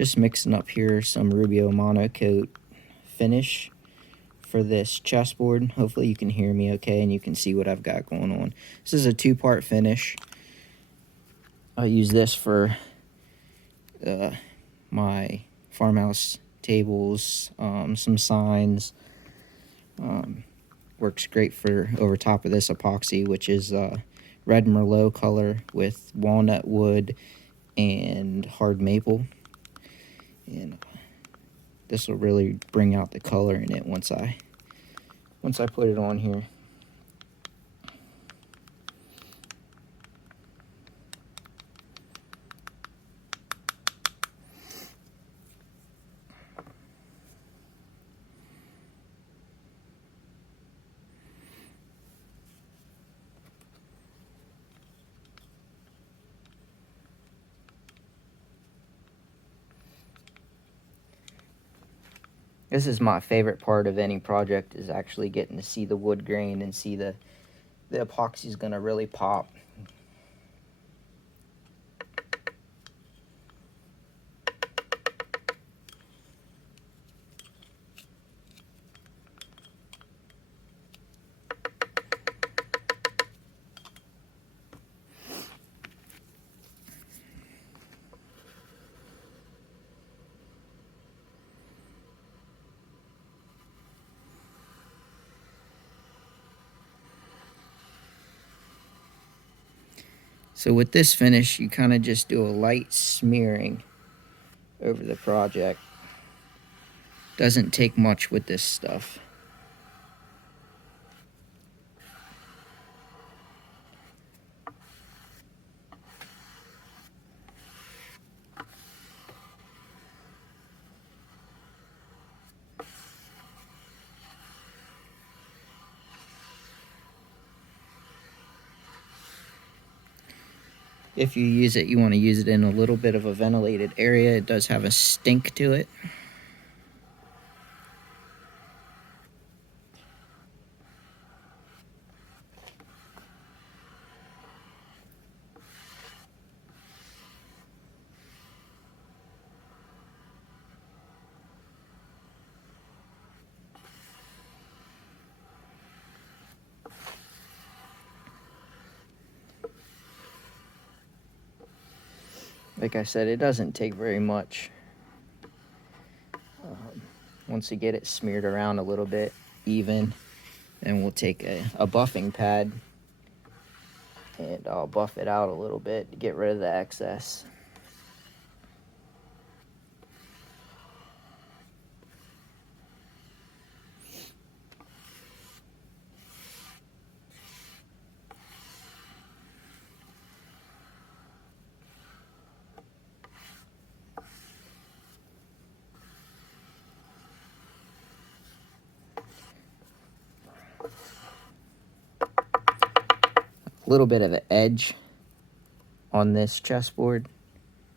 Just mixing up here some Rubio Monocoat finish for this chessboard. Hopefully you can hear me okay and you can see what I've got going on. This is a two-part finish. I'll use this for my farmhouse tables, some signs. Works great for over top of this epoxy, which is red Merlot color with walnut wood and hard maple. And this will really bring out the color in it once I put it on here. This is my favorite part of any project, is actually getting to see the wood grain and see the epoxy is going to really pop. So with this finish, you kind of just do a light smearing over the project. Doesn't take much with this stuff. If you use it, you want to use it in a little bit of a ventilated area. It does have a stink to it. Like I said, it doesn't take very much. Once you get it smeared around a little bit even, then we'll take a buffing pad and I'll buff it out a little bit to get rid of the excess. Little bit of an edge on this chessboard,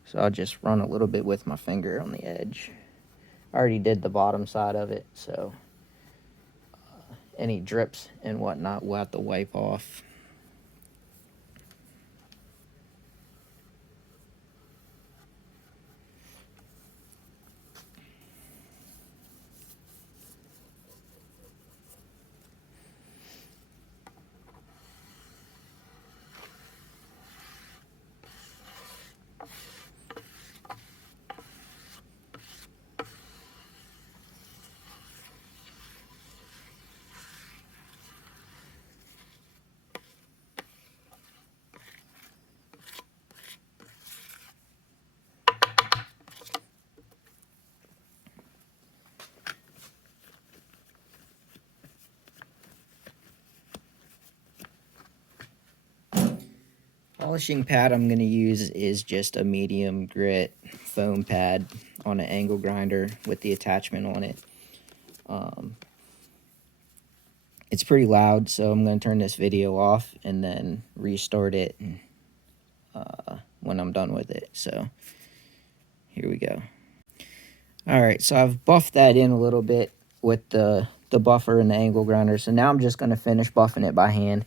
so I'll just run a little bit with my finger on the edge. I already did the bottom side of it, so any drips and whatnot we'll have to wipe off. Polishing pad I'm going to use is just a medium grit foam pad on an angle grinder with the attachment on it. It's pretty loud, so I'm going to turn this video off and then restart it when I'm done with it. So here we go. Alright, so I've buffed that in a little bit with the buffer and the angle grinder. So now I'm just going to finish buffing it by hand.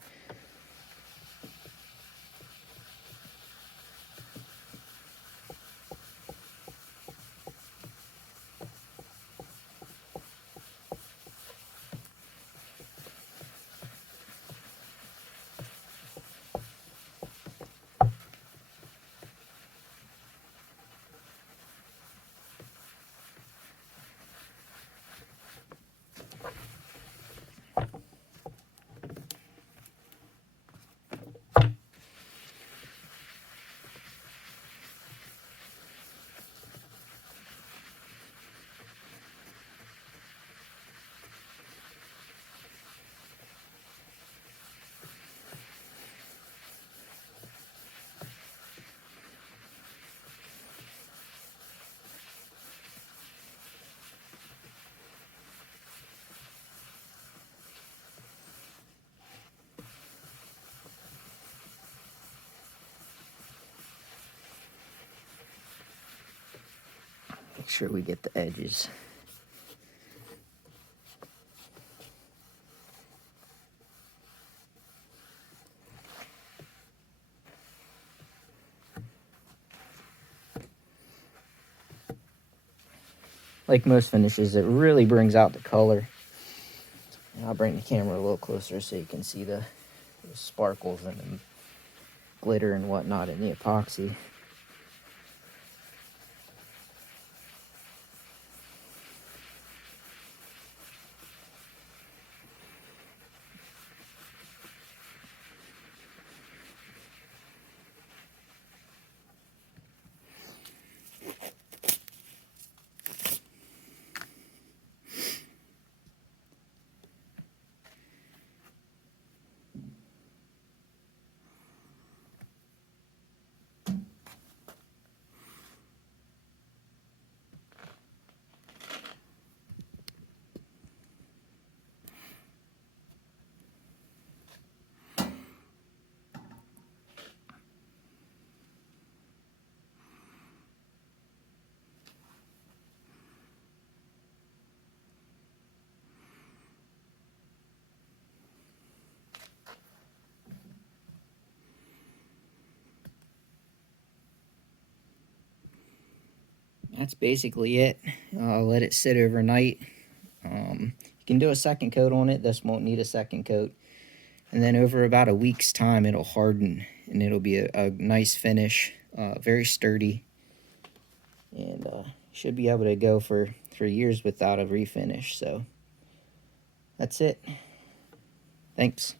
sure we get the edges. Like most finishes, it really brings out the color. And I'll bring the camera a little closer so you can see the sparkles and the glitter and whatnot in the epoxy. That's basically it. I'll let it sit overnight. You can do a second coat on it. This won't need a second coat. And then over about a week's time, it'll harden and it'll be a nice finish, very sturdy, and should be able to go for years without a refinish. So that's it. Thanks.